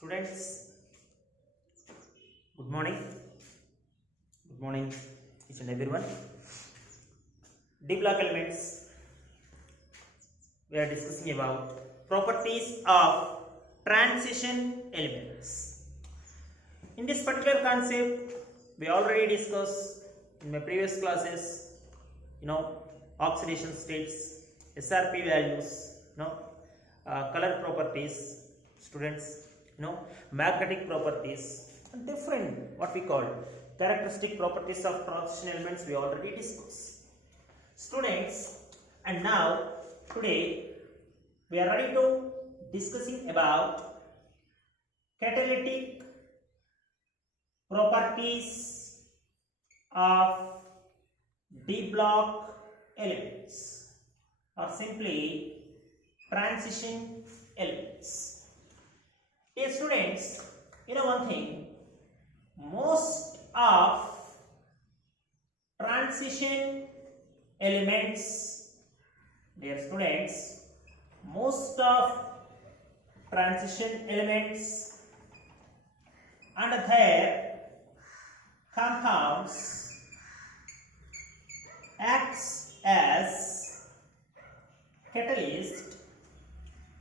Students, good morning. Good morning, each and everyone. D block elements. We are discussing about properties of transition elements. In this particular concept, we already discussed in my previous classes. Oxidation states, SRP values. Color properties. Students. Magnetic properties and different what we call characteristic properties of transition elements we already discussed. Students, and now today we are ready to discussing about catalytic properties of D block elements or simply transition elements. Dear students, one thing, most of transition elements, dear students, most of transition elements and their compounds acts as catalyst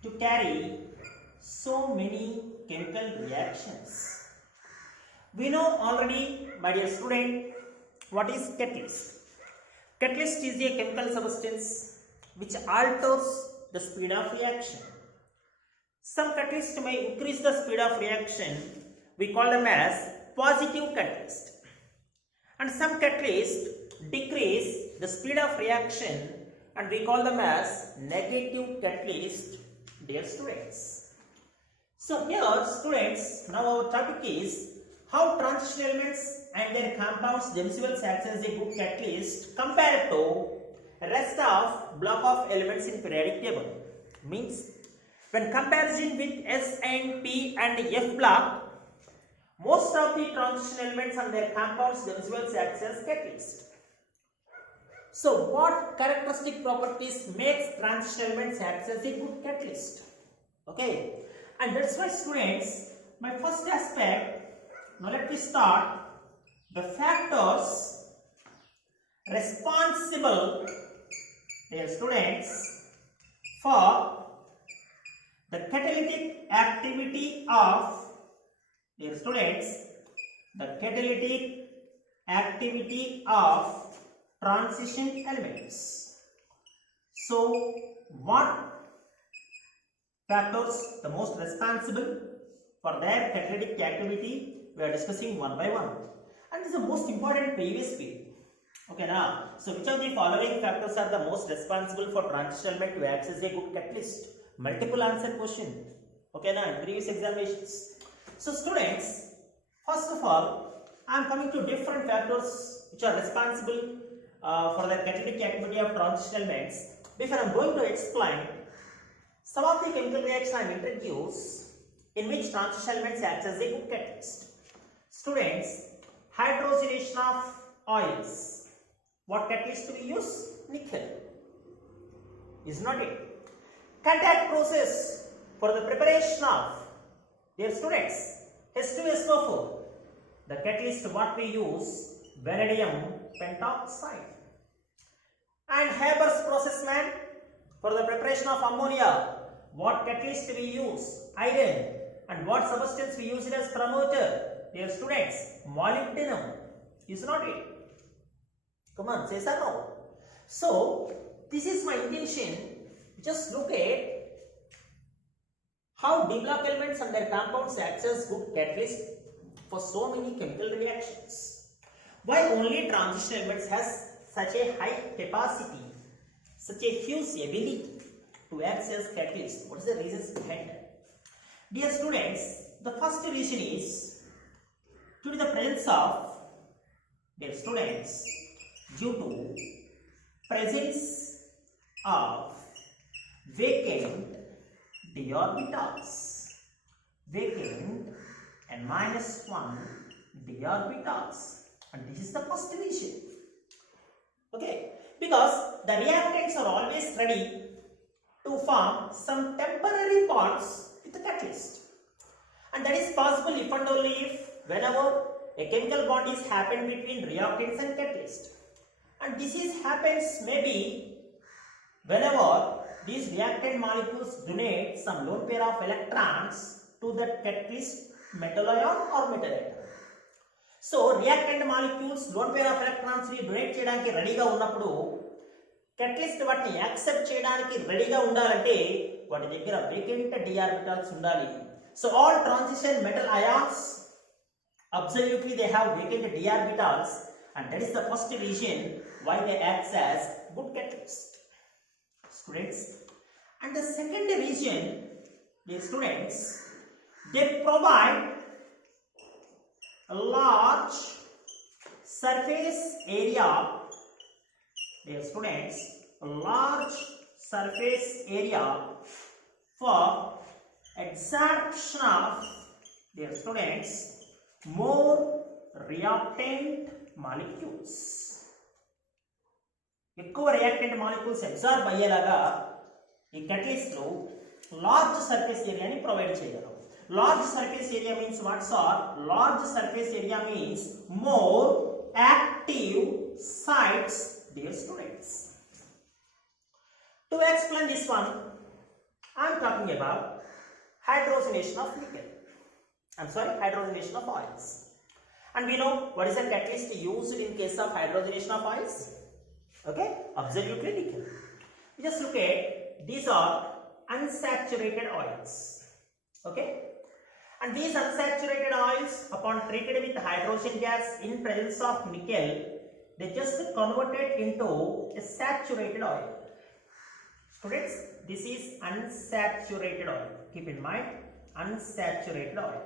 to carry so many chemical reactions. We know already, my dear student, what is catalyst. Catalyst is a chemical substance which alters the speed of reaction. Some catalysts may increase the speed of reaction. We call them as positive catalyst. And some catalysts decrease the speed of reaction and we call them as negative catalyst, dear students. So here students, now our topic is how transition elements and their compounds themselves act as a good catalyst compared to rest of block of elements in periodic table. Means when comparison with S and P and F block, most of the transition elements and their compounds themselves act as catalyst. So what characteristic properties makes transition elements act as a good catalyst? Okay. And that's why students, my first aspect, now let me start the factors responsible, dear students, for the catalytic activity of, dear students, the catalytic activity of transition elements. So, what factors the most responsible for their catalytic activity we are discussing one by one, and this is the most important previous period. Okay, now so which of the following factors are the most responsible for transition element to act as a good catalyst? Multiple answer question. Okay, now in previous examinations. So students, first of all I am coming to different factors which are responsible for the catalytic activity of transition elements. Before I am going to explain some of the chemical reactions I am introduced in which transition elements act as a good catalyst. Students, hydrogenation of oils. What catalyst do we use? Nickel. Is not it? Contact process for the preparation of, dear students, H2SO4. The catalyst what we use? Vanadium pentoxide. And Haber's process man for the preparation of ammonia. What catalyst we use? Iron. And what substance we use it as promoter? Dear students, molybdenum. Is not it? Come on, say yes or no? So, this is my intention. Just look at how D block elements and their compounds act as good catalyst for so many chemical reactions. Why only transition elements has such a high capacity, such a huge ability to act as catalyst? What is the reasons behind that? Dear students, the first reason is due to the presence of, dear students, due to presence of vacant d orbitals, vacant n-1 d orbitals, and this is the first reason. Okay, because the reactants are always ready to form some temporary bonds with the catalyst. And that is possible if and only if whenever a chemical bond is happened between reactants and catalyst. And this is happens maybe whenever these reactant molecules donate some lone pair of electrons to the catalyst metal ion or metal atom. So reactant molecules lone pair of electrons ni donate cheyadaniki ready ga unnappudu catalyst వాటిని accept చేయడానికి రెడీగా ఉండాలంటే వాటి దగ్గర vacant d orbitals ఉండాలి. So all transition metal ions absolutely they have vacant d orbitals, and that is the first reason why they act as good catalyst, students. And the second reason, dear students, they provide a large surface area, dear students, a large surface area for absorption of, dear students, more reactant molecules. ఎక్కువ reactant molecules absorb అయ్యేలాగా ఈ catalyst లో large surface ఏరియాని provide చేయగలరు. Large surface area means what's are large surface area means more active sites, dear students. To explain this one, I am talking about hydrogenation of nickel. Hydrogenation of oils. And we know what is the catalyst used in case of hydrogenation of oils? Okay, absolutely nickel. Just look at, these are unsaturated oils. Okay, and these unsaturated oils, upon treated with hydrogen gas in presence of nickel, they just converted into a saturated oil. Students, this is unsaturated oil. Keep in mind, unsaturated oil.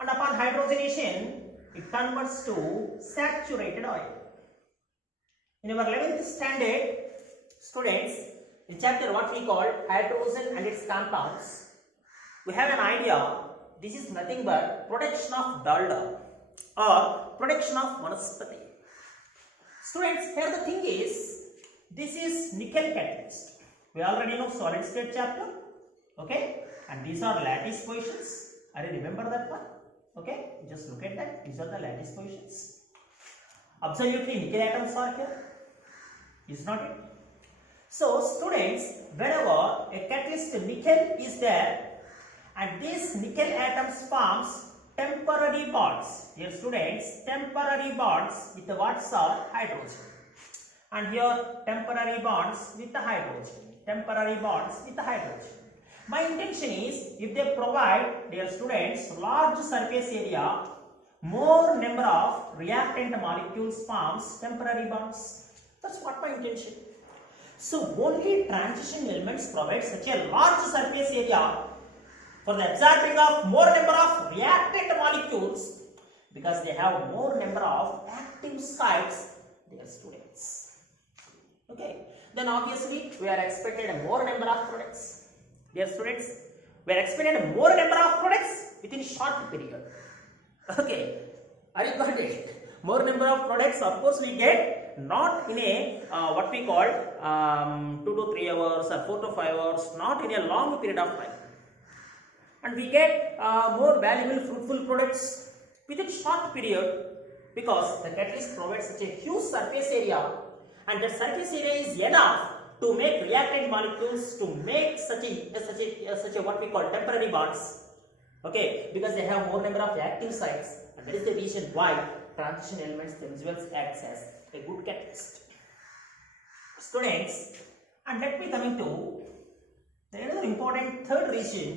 And upon hydrogenation, it converts to saturated oil. In our 11th standard, students, in chapter what we call hydrogen and its compounds, we have an idea. This is nothing but production of dalda or production of vanaspati. Students, here the thing is, this is nickel catalyst. We already know solid state chapter. Okay, and these are lattice positions. Are you remember that one? Okay, just look at that. These are the lattice positions. Absolutely nickel atoms are here, is not it? So students, whenever a catalyst nickel is there and these nickel atoms forms temporary bonds, dear students, temporary bonds with the what's are hydrogen, and here temporary bonds with the hydrogen, temporary bonds with the hydrogen. My intention is, if they provide, dear students, large surface area, more number of reactant molecules forms temporary bonds. That's what my intention. So only transition elements provide such a large surface area for the absorbing of more number of reactant molecules, because they have more number of active sites, dear students. Okay, then obviously we are expected more number of products. Dear students, we are expected more number of products within short period. Okay, are you got it? More number of products, of course we get not in a what we call 2 to 3 hours or 4 to 5 hours, not in a long period of time. And we get more valuable fruitful products within short period, because the catalyst provides such a huge surface area, and that surface area is enough to make reactant molecules to make such a what we call temporary bonds. Okay, because they have more number of active sites, and that is the reason why transition elements themselves acts as a good catalyst. Students, and let me come into the another important third reason,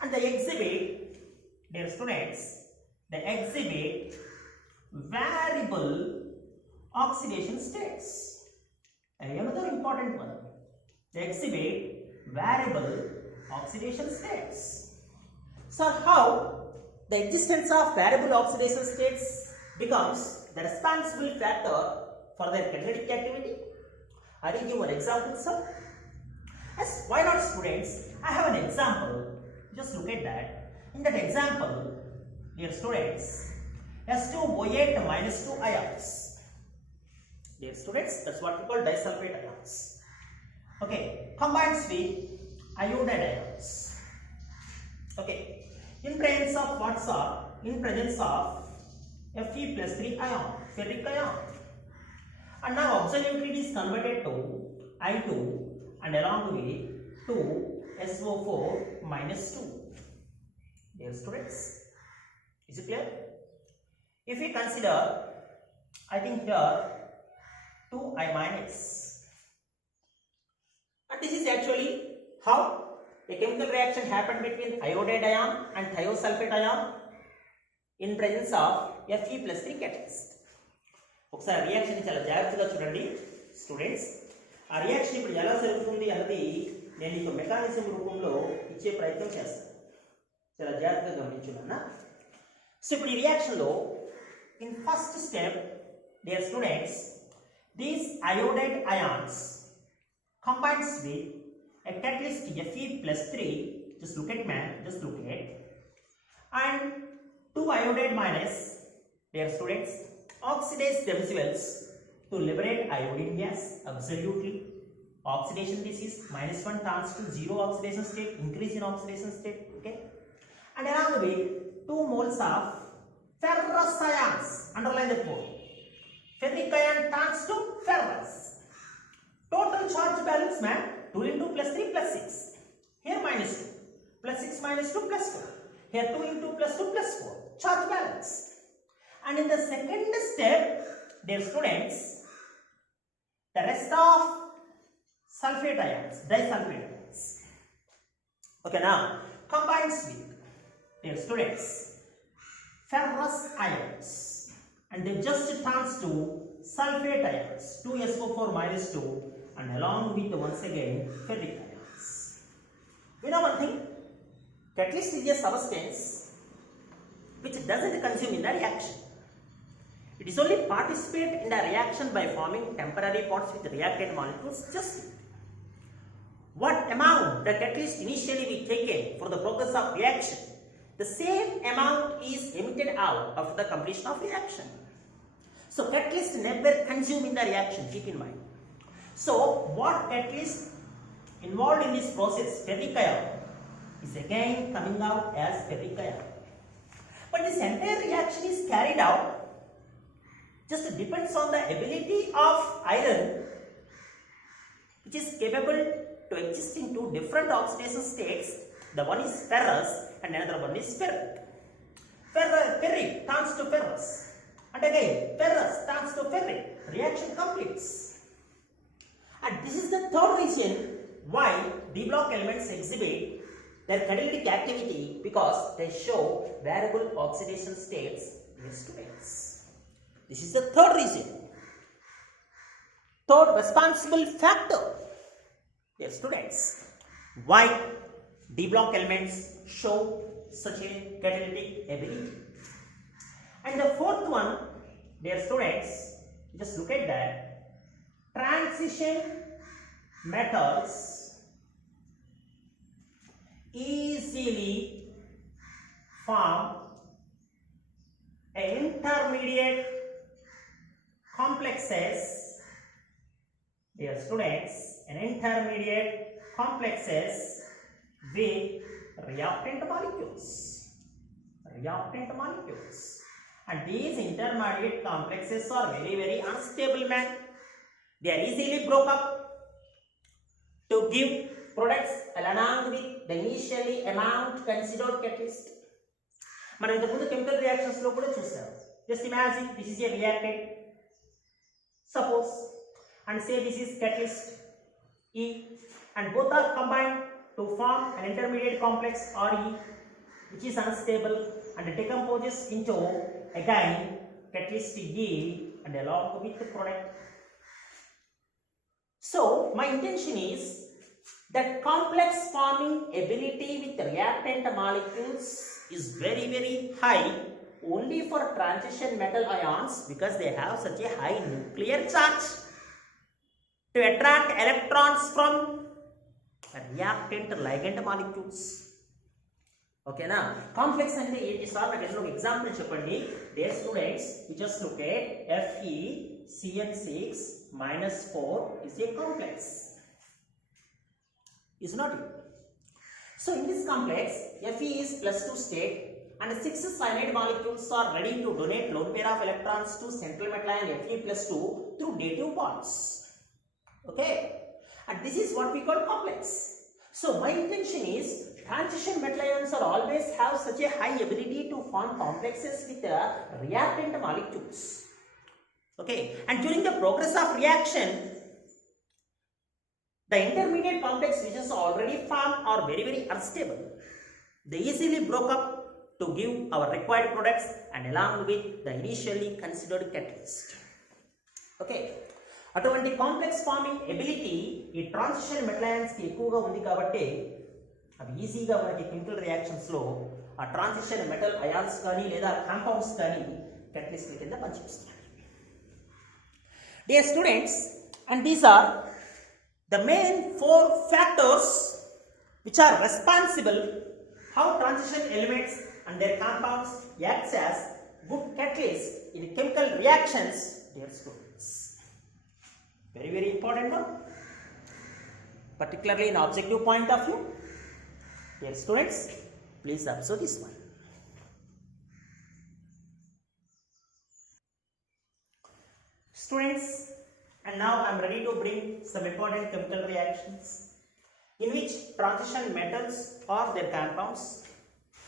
and they exhibit, dear students, they exhibit variable oxidation states. Another important one, they exhibit variable oxidation states. So how the existence of variable oxidation states becomes the responsible factor for their catalytic activity? I will give an example, sir. Yes, why not, students? I have an example. Just look at that. In that example, dear students, S2O8 minus 2 ions. Dear students, that's what we call disulfide ions. Okay, combines with iodide ions. Okay. In presence of what's up? In presence of Fe plus 3 ion, ferric ion. And now absolutely it is converted to I2 and along with 2 SO4 minus 2. Dear students, is it clear? If we consider, I think here 2I minus, and this is actually how a chemical reaction happened between iodide ion and thiosulfate ion in presence of Fe plus 3 catalyst. ఒకసారి reaction చాలా జాగ్రత్తగా చూడండి students. ఆ reaction ఇప్పుడు ఎలా జరుగుతుంది అన్నది నేను మీకు మెకానిజం రూపంలో ఇచ్చే ప్రయత్నం చేస్తాను. చాలా జాగ్రత్తగా గమనించున్నా. సో ఇప్పుడు ఈ రియాక్షన్లో in first step dear students, these iodide ions combines with a catalyst Fe plus 3, just look at man, just look at, and 2 iodide minus, dear students, oxidize themselves to liberate iodine gas. Absolutely, oxidation, this is -1 turns to 0 oxidation state, increase in oxidation state. Okay, and along with 2 moles of ferrous ions, underline that word, ferric ion turns to ferrous. Total charge balance, man, 2 into plus 3 plus 6, here minus 2, plus 6 minus 2 plus 4, here 2 into plus 2 plus 4, charge balance. And in the second step, dear students, the rest of sulfate ions, disulfate ions, okay, now combines with, dear students, ferrous ions, and they just turns to sulfate ions, 2SO4 minus 2, and along with once again ferric ions. You know one thing, catalyst is a substance which doesn't consume in the reaction. It is only participate in the reaction by forming temporary bonds with reactant molecules. Just what amount the catalyst initially be taken for the progress of reaction, the same amount is emitted out after the completion of reaction. So catalyst never consume in the reaction, keep in mind. So what catalyst involved in this process, ferric ion, is again coming out as ferric ion. But this entire reaction is carried out, just depends on the ability of iron, which is capable to exist in 2 different oxidation states. The one is ferrous and another one is ferric. Ferric turns to ferrous, and again ferrous turns to ferric. Reaction completes. And this is the third reason why D block elements exhibit their catalytic activity, because they show variable oxidation states in students. This is the third reason, third responsible factor, dear students, why D block elements show such a catalytic ability. And the fourth one, dear students, just look at that, transition metals easily form intermediate complexes, dear students, an intermediate complexes with reactant molecules. And these intermediate complexes are very unstable, man. They are easily broke up to give products along with the initially amount considered catalyst. మనం ఇంతకుముందు chemical reactions లో కూడా చూసాం. Just imagine this is a reactant, suppose, and say this is catalyst E, and both are combined to form an intermediate complex Re, which is unstable and decomposes into again catalyst E and along with the product. So my intention is that complex forming ability with reactant molecules is very high only for transition metal ions, because they have such a high nuclear charge to attract electrons from reactant ligand molecules. Okay na, complex ante enti sir నాకు ఏదైనా ఒక example చెప్పండి. dear students, you just look at FeCN6 -4 is a complex, is not it? So in this complex, Fe is +2 state and 6 cyanide molecules are ready to donate lone pair of electrons to central metal ion Fe+2 through dative bonds. Okay, and this is what we call complex. So my intention is transition metal ions are always have such a high ability to form complexes with reactant molecules. Okay, and during the progress of reaction, the intermediate complex which is already formed are very unstable. They easily broke up to give our required products and along with the initially considered catalyst. Okay, అటువంటి complex farming ability ఈ transition metal ions కి ఎక్కువగా ఉంది కాబట్టి అవి ఈజీగా మనకి chemical reactions లో ఆ ట్రాన్సిషన్ మెటల్ అయాన్స్ కానీ లేదా కాంపౌండ్స్ కానీ catalyst కింద పనిచేస్తాయి. Dear students, and these are the main 4 factors which are responsible how transition elements and their compounds acts as good catalysts in chemical reactions, dear students. Very important one, particularly in objective point of view. Dear students, please observe this one. Students, and now I am ready to bring some important chemical reactions in which transition metals or their compounds,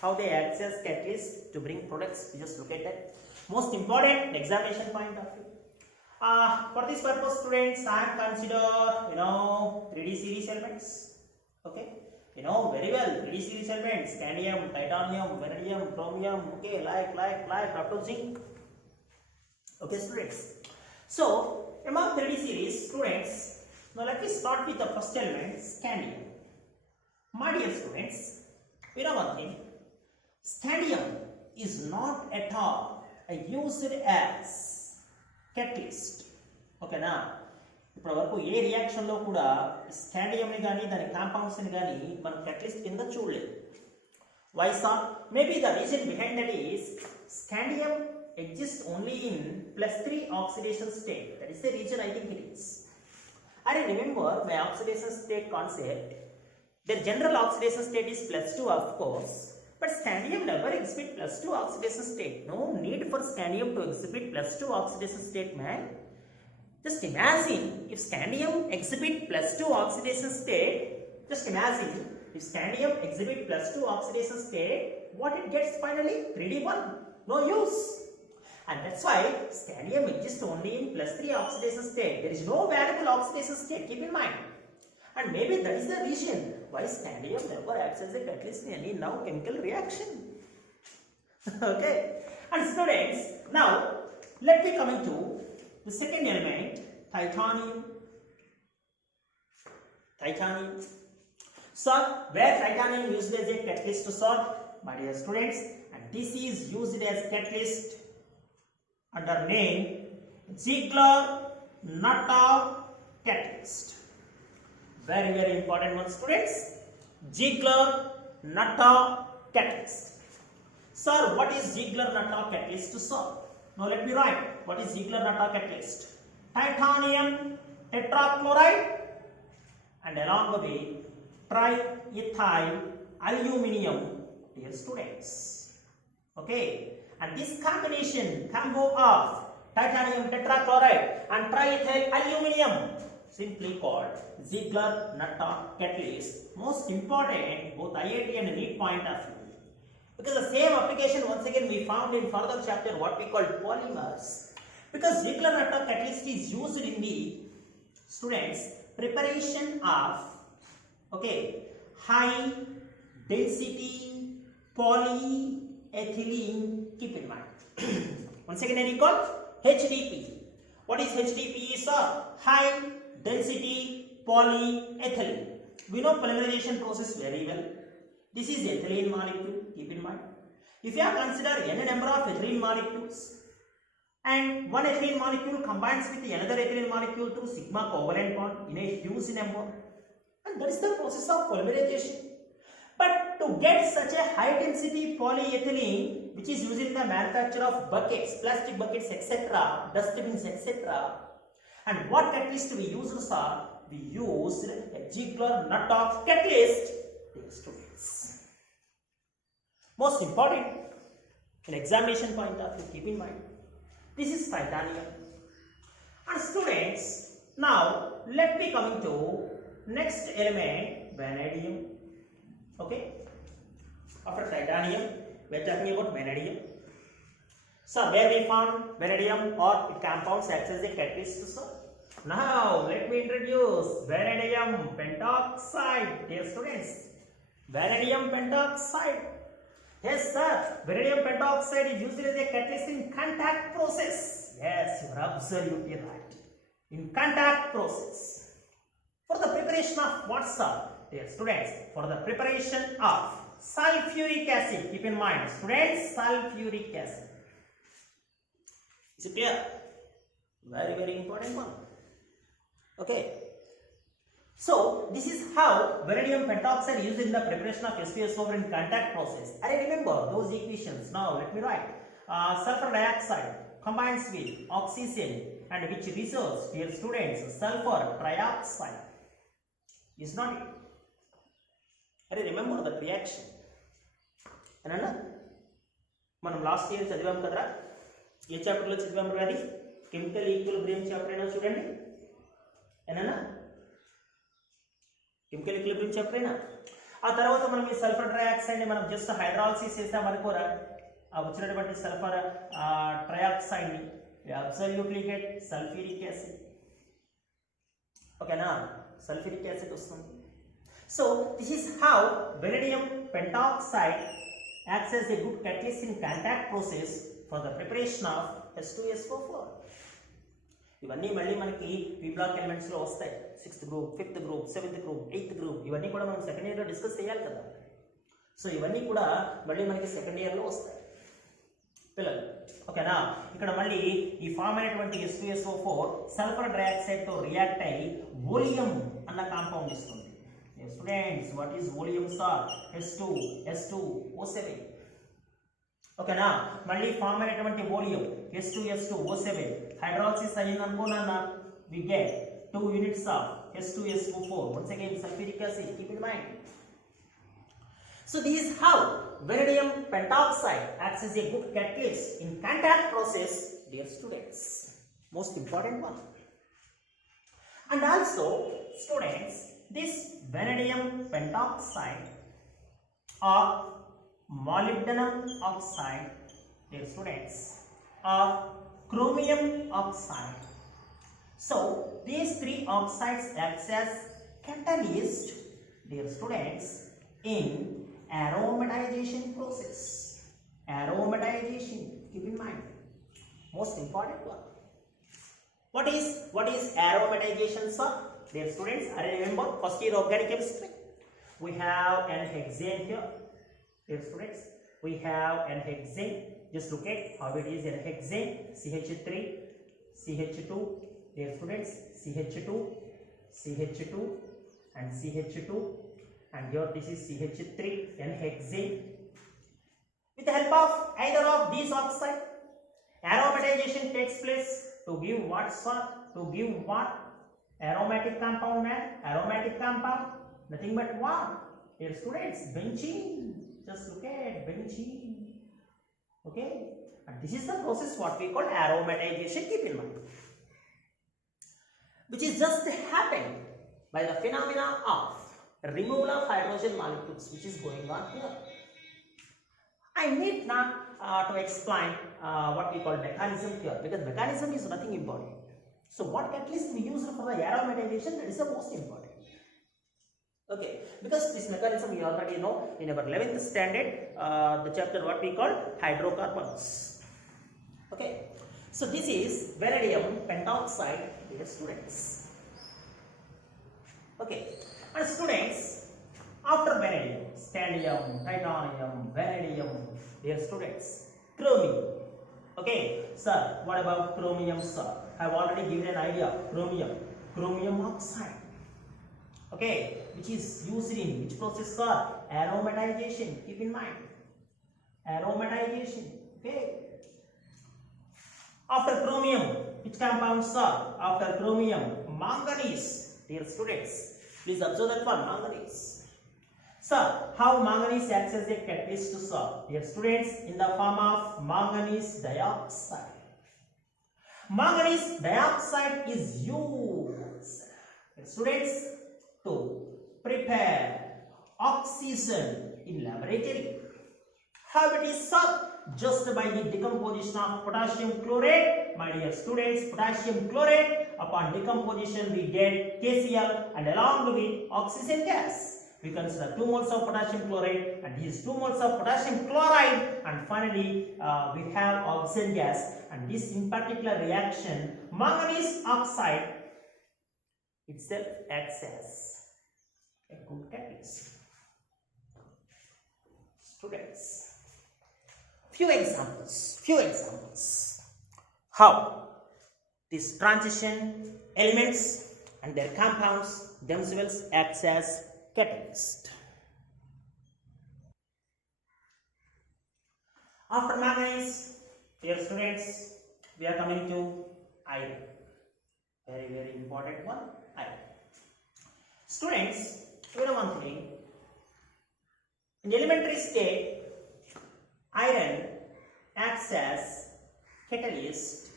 how they act as catalysts to bring products. You just look at that. Most important examination point of view. For this purpose, students, I am consider 3D series elements. Okay, you know very well 3D series elements: scandium, titanium, vanadium, chromium. Okay, like up to zinc. Okay, students. So among 3D series, students, now let me start with the first element, scandium. My dear students, you know one thing, scandium is not at all used as catalyst. Okay, now ఇప్పుడు వరకు ఏ reaction లో కూడా scandium ని గాని దాని compounds ని గాని మనం catalyst కింద చూడలేదు. Why sir? Maybe the reason behind that is scandium exists only in +3 oxidation state. That is the reason I think it is. I remember my oxidation state concept. Their general oxidation state is +2, of course, but scandium never exhibit +2 oxidation state. No need for scandium to exhibit +2 oxidation state, man. Just imagine if scandium exhibit +2 oxidation state. Just imagine if scandium exhibit +2 oxidation state, what it gets finally? 3D1. No use. And that's why scandium exists only in +3 oxidation state. There is no variable oxidation state, keep in mind. And maybe that is the reason why scandium never acts as a catalyst in any now chemical reaction. Okay. And students, now let me come into the second element, titanium. Titanium. So, where titanium used as a catalyst to sort, my dear students, and this is used as catalyst under name Ziegler-Natta catalyst. Very important one, students. Ziegler-Natta catalyst. Sir, what is Ziegler-Natta catalyst to solve? Now let me write. What is Ziegler-Natta catalyst? Titanium tetrachloride and along with triethyl aluminum, dear students. Okay. And this combo of titanium tetrachloride and triethyl aluminum simply called Ziegler-Natta catalyst. Most important both IIT and NEET point of view. Because the same application once again we found in further chapter what we call polymers. Because Ziegler-Natta catalyst is used in the students preparation of high density polyethylene. Keep in mind. Once again I recall HDP. What is HDP, sir? High density polyethylene. We know polymerization process very well. This is ethylene molecule. Keep in mind. If you have considered n number of ethylene molecules and one ethylene molecule combines with another ethylene molecule through sigma covalent bond in a huge number, and that is the process of polymerization. But to get such a high density polyethylene, which is used in the manufacture of buckets, plastic buckets, etc., dustbins, etc., and what catalyst we used, sir? We used a Ziegler-Natta catalyst, dear students. Most important in examination point of view, keep in mind. This is titanium. And students, now let me coming to next element, vanadium. Okay. After titanium, we are talking about vanadium. So where we found vanadium or it compounds acts as a catalyst, sir. Now let me introduce vanadium pentoxide, dear students. Vanadium pentoxide. Yes, sir. Vanadium pentoxide is used as a catalyst in contact process. Yes, you are absolutely right. In contact process. For the preparation of what, sir? Dear students, for the preparation of sulfuric acid. Keep in mind, students, sulfuric acid. Is it clear? Very, very important one. Okay. So, this is how vanadium pentoxide used in the preparation of H2SO4 in contact process. I remember those equations. Now, let me write. Sulfur dioxide combines with oxygen and which results, dear students, sulfur trioxide. Is not it? I remember that reaction. And మనం last year చదివాం కదరా, ఏ చాప్టర్లో చదివాం అది chemical equilibrium chapter అయినా చూడండి. ఏనా chemical equilibrium chapter అయినా ఆ తర్వాత మనం ఈ సల్ఫర్ ట్రయాక్సైడ్ ని మనం జస్ట్ హైడ్రాలసిస్ చేసాం అనుకోరా, ఆ వచ్చినటువంటి సల్ఫర్ ట్రయాక్సైడ్ ని అబ్సల్యూట్లీ గెట్ సల్ఫ్యూరిక్ యాసిడ్. ఓకేనా, సల్ఫ్యూరిక్ యాసిడ్ వస్తుంది. So this is how vanadium pentoxide acts as a good catalyst in contact process for the preparation of H2SO4. ఇవన్నీ మళ్ళీ మనకి పీ బ్లాక్ ఎలిమెంట్స్ లో వస్తాయి. 6th group, 5th group, 7th group, 8th group, ఇవన్నీ కూడా మనం second year లో discuss చేయాలి కదా. సో ఇవన్నీ కూడా మళ్ళీ మనకి సెకండ్ ఇయర్ లో వస్తాయి పిల్లలు. ఓకేనా, ఇక్కడ మళ్ళీ ఈ ఫామ్ అయినటువంటి H2SO4 సల్ఫర్ డయాక్సైడ్ తో రియాక్ట్ అయ్యి వోలియం అన్న కాంపౌండ్ ఇస్తుంది. Students, what is oleum sir? H2SO7. ఓకేనా, మళ్ళీ ఫామ్ అయినటువంటి వోలియం H2SO7 హైడ్రాలసిస్ అయ్యింది అనుకోనా, we get 2 units of H2SO4. Once again, sulfuric acid, keep in mind. So this is how vanadium pentoxide acts as a good catalyst in contact process, dear students. Most important one. And also, students, this vanadium pentoxide or molybdenum oxide, dear students, or chromium oxide. So these three oxides act as catalyst, dear students, in aromatization process. Aromatization, keep in mind, most important one. What is aromatization, sir? Dear students, I remember first year organic chemistry. We have an hexane here. Dear students, we have an hexane. Just look at how it is an hexane. CH3, CH2. Dear students, CH2, CH2, and CH2, and here this is CH3 and hexane. With the help of either of these oxides, aromatization takes place to give what, sir? To give what? Aromatic compound, man. Aromatic compound. Nothing but what? Dear students, benzene. Just look at benzene. Okay. And this is the process what we call aromatization. Keep in mind. Which is just happened by the phenomena of removal of hydrogen molecules, which is going on here. I need not to explain what we call mechanism here, because mechanism is nothing important. So what catalyst we use for the aromatization, that is the most important. Okay, because this mechanism you already know in our 11th standard, the chapter what we call hydrocarbons. Okay, so this is vanadium pentoxide, dear students. Okay, and students, after vanadium, scandium, titanium, vanadium, dear students, chromium. Okay, sir, what about chromium, sir? I have already given an idea. Chromium oxide. Okay, which is used in which process, sir? Aromatization. Keep in mind, aromatization. Okay. After chromium, which compound, sir? After chromium, manganese. Dear students, please observe that one, manganese. So, how manganese acts as a catalyst to solve? Dear students, in the form of manganese dioxide. Manganese dioxide is used, students, to prepare oxygen in laboratory. How it is solved? Just by the decomposition of potassium chlorate. My dear students, potassium chlorate, upon decomposition we get KCl and along with oxygen gas. We consider 2 moles of potassium chlorate and these 2 moles of potassium chloride, and finally we have oxygen gas, and this in particular reaction manganese oxide itself acts as a good catalyst. Students, few examples how these transition elements and their compounds themselves acts as catalyst. After manganese, dear students, we are coming to iron. Very important one, iron. Students, you know one thing. In elementary state, iron acts as catalyst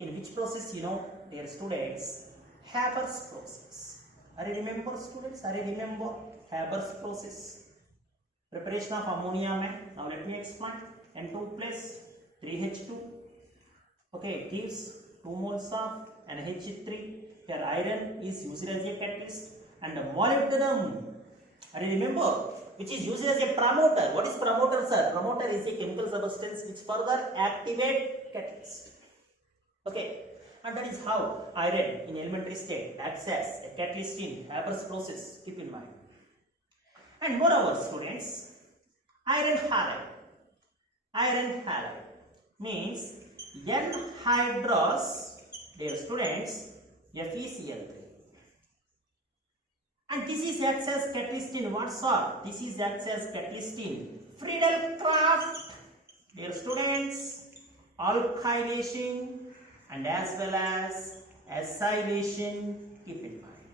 in which process, you know, dear students? Haber's process. Are you remember, students? Are you remember Haber's process? Preparation of ammonia. Now let me explain. N2 plus 3H2. Okay, it gives 2 moles of NH3. Here iron is used as a catalyst, and molybdenum. Are you remember? Which is used as a promoter. What is promoter, sir? Promoter is a chemical substance which further activate catalyst. Okay. And that is how iron in elementary state acts as a catalyst in Haber's process. Keep in mind. And moreover, students, iron halide means N-hydrous, dear students, FeCl3. And this is acts as catalyst in what sort? This is acts as catalyst in Friedel-Crafts, dear students, alkylation, and as well as acylation. Keep in mind.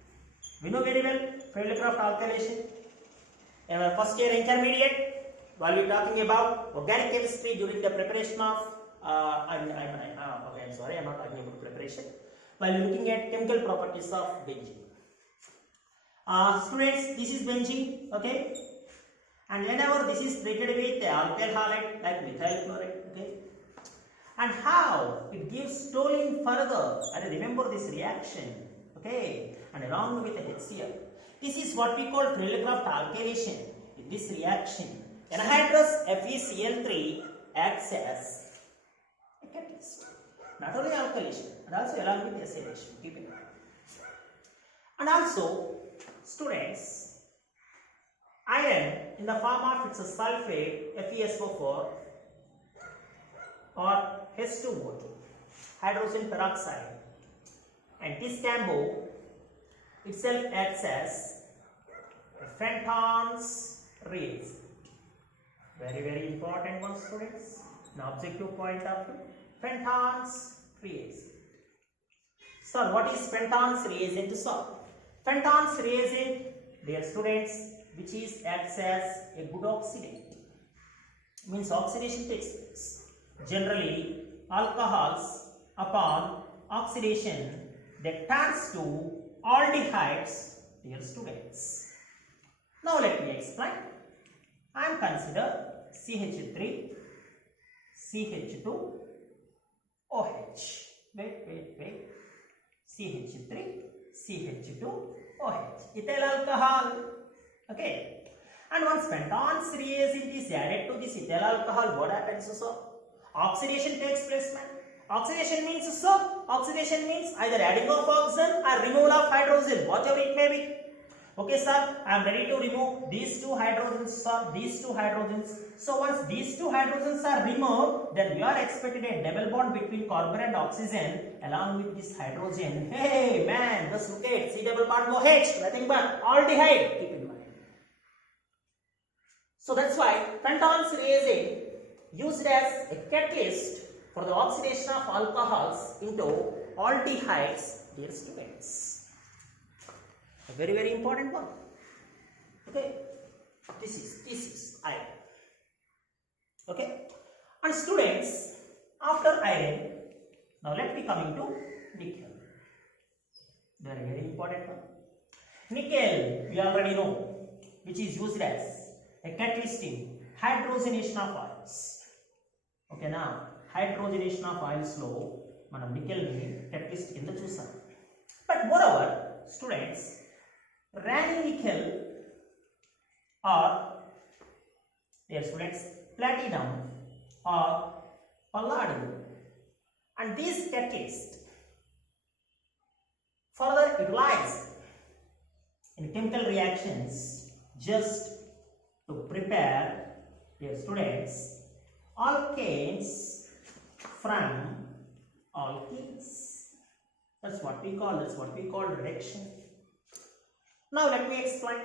We know very well Friedel-Crafts alkylation. In our first year intermediate, while we talking about organic chemistry during the preparation of I'm sorry, I'm not talking about preparation. While looking at chemical properties of benzene. Students, this is benzene, okay? And whenever this is treated with alkyl halide like methyl chloride, okay? And how it gives toluene further. And remember this reaction, okay? And along with the HCl. This is what we call Friedel-Crafts alkylation. In this reaction, anhydrous FeCl3 acts as a catalyst. Not only alkylation, and also along with acylation. Keep in mind. And also, students, iron in the form of its sulfate FeSO4 or H2O2, hydrogen peroxide, and this combo itself acts as a Fenton's reagent. Very important one, students. An objective point of view. Fenton's reagent. So what is Fenton's reagent? So Fenton's reagent, dear students, which is acts as a good oxidant. Means oxidation takes place. Generally, alcohols upon oxidation they turns to aldehydes, dear students. Now let me explain. I am consider CH3, CH2, OH. Wait. CH3, CH2, OH. Ethyl alcohol. Okay. And once Fenton's reagent is added to this ethyl alcohol, what happens? So, oxidation takes place, man. Oxidation means so. Oxidation means either adding of oxygen or removal of hydrogen, whatever it may be. Okay, sir, I am ready to remove these two hydrogens, sir, these two hydrogens. So once these two hydrogens are removed, then we are expecting a double bond between carbon and oxygen along with this hydrogen. Hey man, just look at C double bond OH, nothing but aldehyde. Keep in mind. So that's why Fenton's reagent used as a catalyst for the oxidation of alcohols into aldehydes, dear students. A very important one. Okay. This is iron. Okay. And students, after iron, now let me coming to nickel. Very important one. Nickel, we already know, which is used as a catalyst in hydrogenation of oils. Okay, now hydrogenation of oils lo manam nickel ni catalyst kinda chusam. But moreover, students, Raney nickel or dear students, platinum or palladium, and these catalysts further utilized in chemical reactions just to prepare, dear students, alkanes from alkenes. That's what we call reduction. Now let me explain,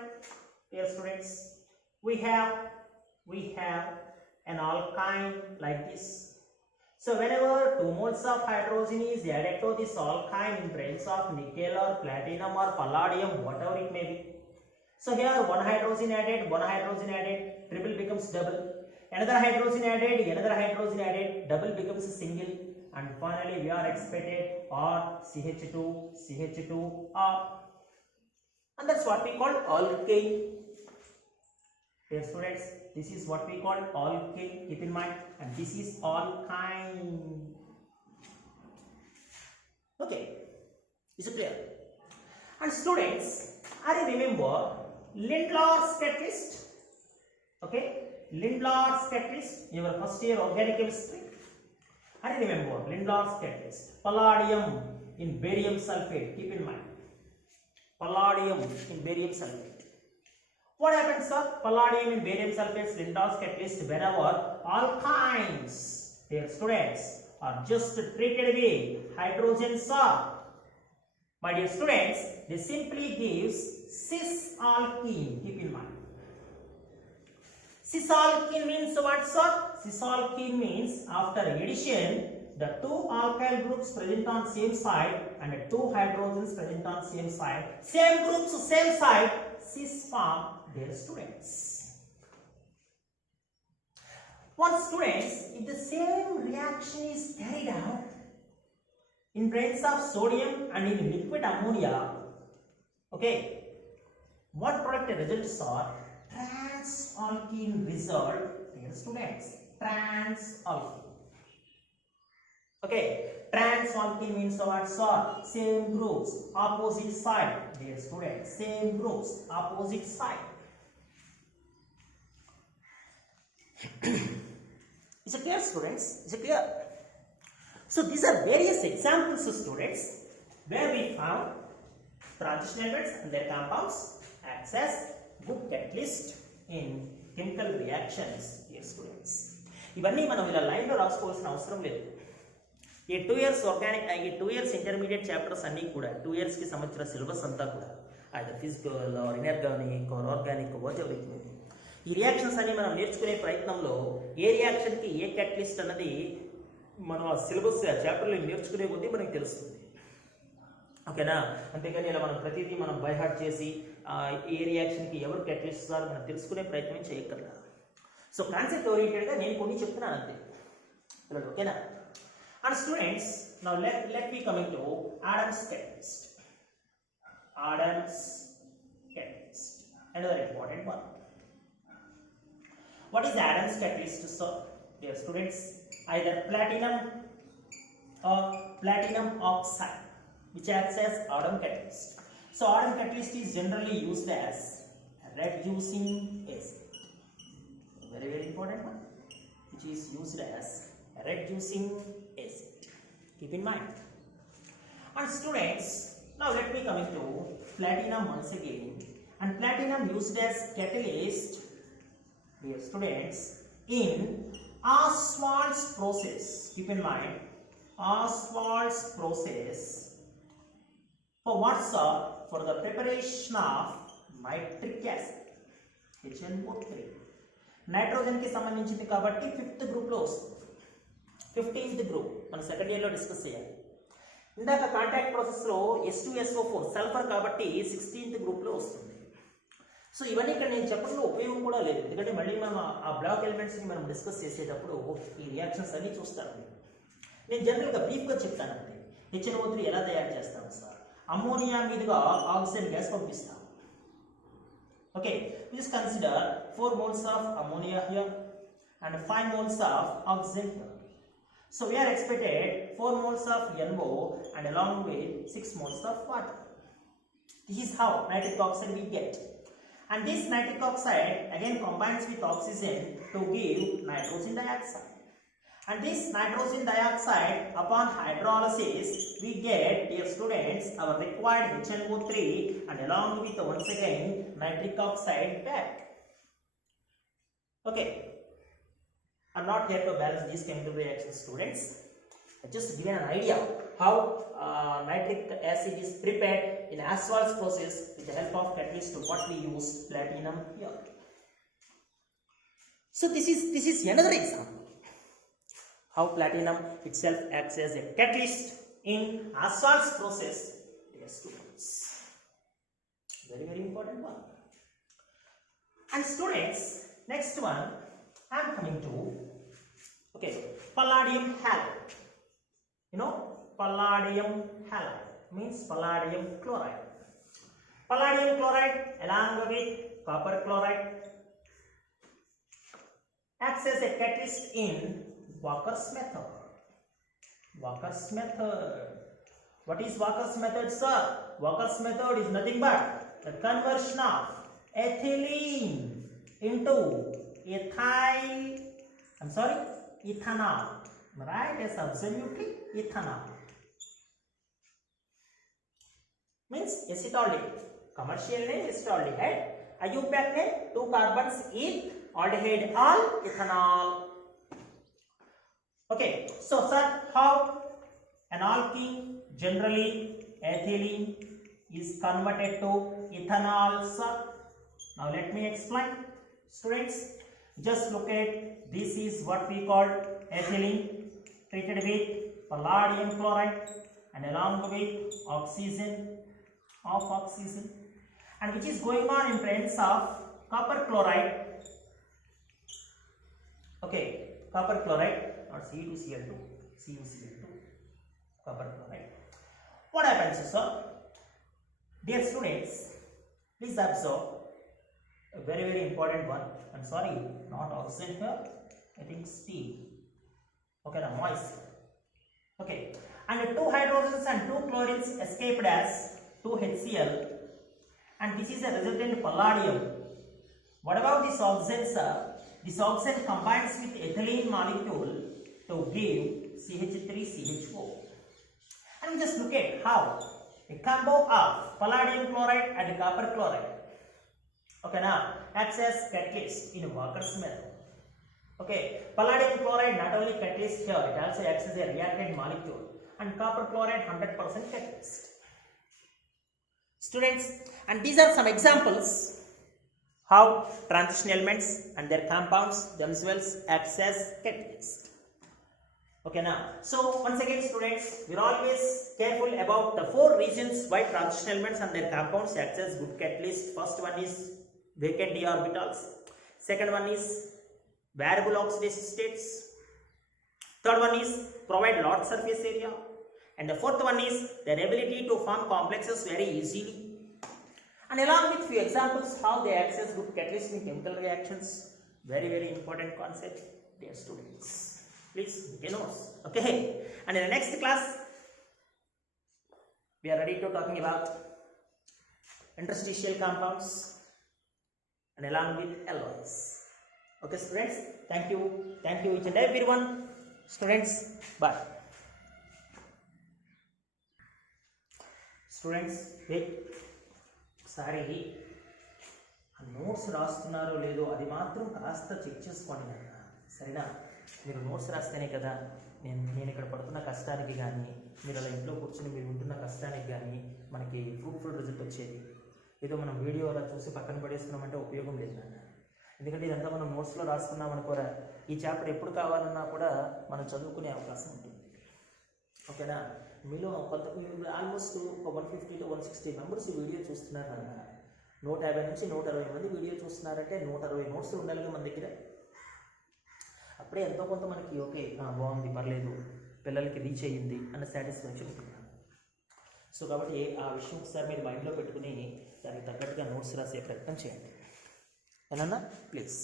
dear students. We have an alkyne like this. So whenever 2 moles of hydrogen is added to this alkyne in presence of nickel or platinum or palladium, whatever it may be. So here one hydrogen added, triple becomes double. Another hydrogen added, double becomes single. And finally we are expected or CH2 or, and that's what we call alkane. Dear students, this is what we call alkane, keep in mind, and this is alkyne. Okay, is it clear? And students, are you remember Lindlar's catalyst? Okay, Lindlar's catalyst, your first year organic chemistry. Are you remember Lindlar's catalyst? Palladium in barium sulfate, keep in mind. Palladium in barium sulfate. What happens, sir? Palladium in barium sulfate, Lindlar's catalyst, whenever alkynes, dear students, are just treated with hydrogen sir. My dear students, this simply gives cis-alkene, keep in mind. Cis-alkene means what, sir? Cis-alkene means after addition, the 2 alkyl groups present on same side and 2 hydrogens present on same side. Same groups, same side, cis form, dear students. Once students, if the same reaction is carried out in presence of sodium and in liquid ammonia, okay, what product results are trans-alkene result, dear students, trans-alkene. Okay, trans-alkene means what, sir? Same groups, opposite side, dear students, same groups, opposite side. Is it clear, students? Is it clear? So these are various examples, students, where we found transition elements and their compounds acts as good catalyst in chemical reactions, dear students. ఇవన్నీ మనం ఇలా లైన్లో రాసుకోవాల్సిన అవసరం లేదు. ఈ 2 years organic, ఈ 2 years intermediate chapters అన్నీ కూడా 2 years కి సంబంధించిన సిలబస్ అంతా కూడా అది physical or inorganic or organic whatever it may be. ఈ రియాక్షన్స్ అన్ని మనం నేర్చుకునే ప్రయత్నంలో ఏ రియాక్షన్కి ఏ క్యాటలిస్ట్ అన్నది మనం ఆ సిలబస్ ఆ చాప్టర్లో నేర్చుకునే కొద్దీ మనకి తెలుస్తుంది. ఓకేనా? అంతేగాని ఇలా మనం ప్రతిదీ మనం బైహార్ట్ చేసి ఏ రియాక్షన్కి ఎవరు క్యాటలిస్ట్ ఇస్తారో మనం తెలుసుకునే ప్రయత్నం చేయక్కర్లా. సో కాన్సెప్ట్ ఓరియంటెడ్గా నేను కొన్ని చెప్తున్నాను అంతే. ఓకేనా? And students, now let me coming to Adams catalyst. Adams catalyst, another important one. What is Adams catalyst, sir? Dear students, either platinum or platinum oxide, which acts as Adams catalyst. So Adams catalyst is generally used as reducing acid. Very important one, which is used as reducing acid. Keep in mind. And students, now let me come to platinum once again. And platinum used as catalyst, dear students, in Ostwald's process. Keep in mind, Ostwald's process. For what, sir? For the preparation of nitric acid, HNO3. Nitrogen కి సంబంధించింది కాబట్టి 5th group లో వస్తుంది. 15th group మనం second year లో discuss చేయాలి. ఇందాక contact process లో H2SO4 సల్ఫర్ కాబట్టి 16th గ్రూప్ లో వస్తుంది. సో ఇవన్నీ ఇక్కడ నేను చెప్పడంలో ఉపయోగం కూడా లేదు, ఎందుకంటే మళ్ళీ మనం ఆ బ్లాక్ ఎలిమెంట్స్ని మనం డిస్కస్ చేసేటప్పుడు ఈ రియాక్షన్స్ అన్నీ చూస్తాను. నేను జనరల్గా బ్రీఫ్గా చెప్తాను అంతే. HNO3 ఎలా తయారు చేస్తాము సార్? అమ్మోనియా మీదుగా ఆక్సిజన్ గ్యాస్ పంపిస్తాం. Okay, please consider 4 moles of ammonia here and 5 moles of oxygen here. So we are expected 4 moles of NO and along with 6 moles of water. This is how nitric oxide we get. And this nitric oxide again combines with oxygen to give nitrogen dioxide. And this nitrogen dioxide, upon hydrolysis, we get, dear students, our required HNO3 and along with once again nitric oxide back. Okay, I'm not here to balance these chemical reactions, students. I just given an idea how nitric acid is prepared in Aswald's process with the help of catalyst to what we use platinum here. So this is another example how platinum itself acts as a catalyst in Aswald's process, dear students. Very, very important one. And students, next one I am coming to, okay, palladium halide. You know, palladium halide means palladium chloride. Palladium chloride along with copper chloride acts as a catalyst in Walker's method. Walker's method. What is Walker's method, sir? Walker's method is nothing but the conversion of ethylene into ethanol. Right? Yes, absolutely ethanol. Means acetaldehyde. Commercial name acetaldehyde. IUPAC name 2 carbons eth aldehyde all ethanol. Okay, so sir, how an alkene generally ethylene is converted to ethanol, sir? Now let me explain, students. Just look at this is what we call ethylene treated with palladium chloride and along with oxygen and which is going on in presence of copper chloride. Okay, copper chloride. Not Cu2Cl2, CuCl2, copper chloride. What happens, sir? Dear students, please observe a very, very important one. I'm sorry, not oxygen here, I think steel. Okay, now moist. Okay, and 2 hydrogens and 2 chlorines escaped as 2 HCl, and this is a resultant palladium. What about this oxygen, sir? This oxygen combines with ethylene molecule to give CH3CHO. And we just look at how a combo of palladium chloride and copper chloride, okay, now acts as catalyst in Walker's method. Okay, palladium chloride not only catalyst here, it also acts as a reactant molecule, and copper chloride 100% catalyst. Students, and these are some examples how transition elements and their compounds themselves acts as catalyst. Okay, now, so once again, students, we are always careful about the 4 reasons why transition elements and their compounds act as good catalyst. First one is vacant d orbitals. Second one is variable oxidation states. Third one is provide large surface area. And the fourth one is their ability to form complexes very easily. And along with few examples how they act as good catalysts in chemical reactions. Very, very important concept, dear students. Please take notes. Okay, and in the next class we are ready to talking about interstitial compounds and along with alloys. Okay, students, thank you each and everyone. Students, bye. Students, wait. Sorry, notes రాస్తున్నారో లేదో అది మాత్రం కాస్త check చేసుకోండి నాన్న, సరేనా? మీరు notes రాస్తేనే కదా నేను ఇక్కడ పడుతున్న కష్టానికి కానీ మీరు అలా ఇంట్లో కూర్చొని మీరు ఉంటున్న కష్టానికి కానీ మనకి ఫ్రూట్ఫుల్ రిజల్ట్ వచ్చేది. ఏదో మనం వీడియో అలా చూసి పక్కన పడేస్తున్నామంటే ఉపయోగం లేదు నాన్న. ఎందుకంటే ఇదంతా మనం నోట్స్లో రాసుకున్నాం అనుకోరా, ఈ చాప్టర్ ఎప్పుడు కావాలన్నా కూడా మనం చదువుకునే అవకాశం ఉంటుంది. ఓకేనా? మీలో కొంత ఆల్మోస్ట్ 150 to 160 మెంబర్స్ వీడియో చూస్తున్నారు నాన్న. 150 నుంచి 160 మంది వీడియో చూస్తున్నారంటే 160 నోట్స్ ఉండాలిగా మన దగ్గర. అప్పుడే ఎంతో కొంత మనకి ఓకే బాగుంది, పర్లేదు, పిల్లలకి రీచ్ అయ్యింది అన్న సాటిస్ఫాక్షన్ ఉంటుంది. సో కాబట్టి ఆ విషయం ఒకసారి మీరు మైండ్లో పెట్టుకుని దానికి తగ్గట్టుగా నోట్స్ రాసే ప్రయత్నం చేయండి. ఏనన్నా ప్లీజ్.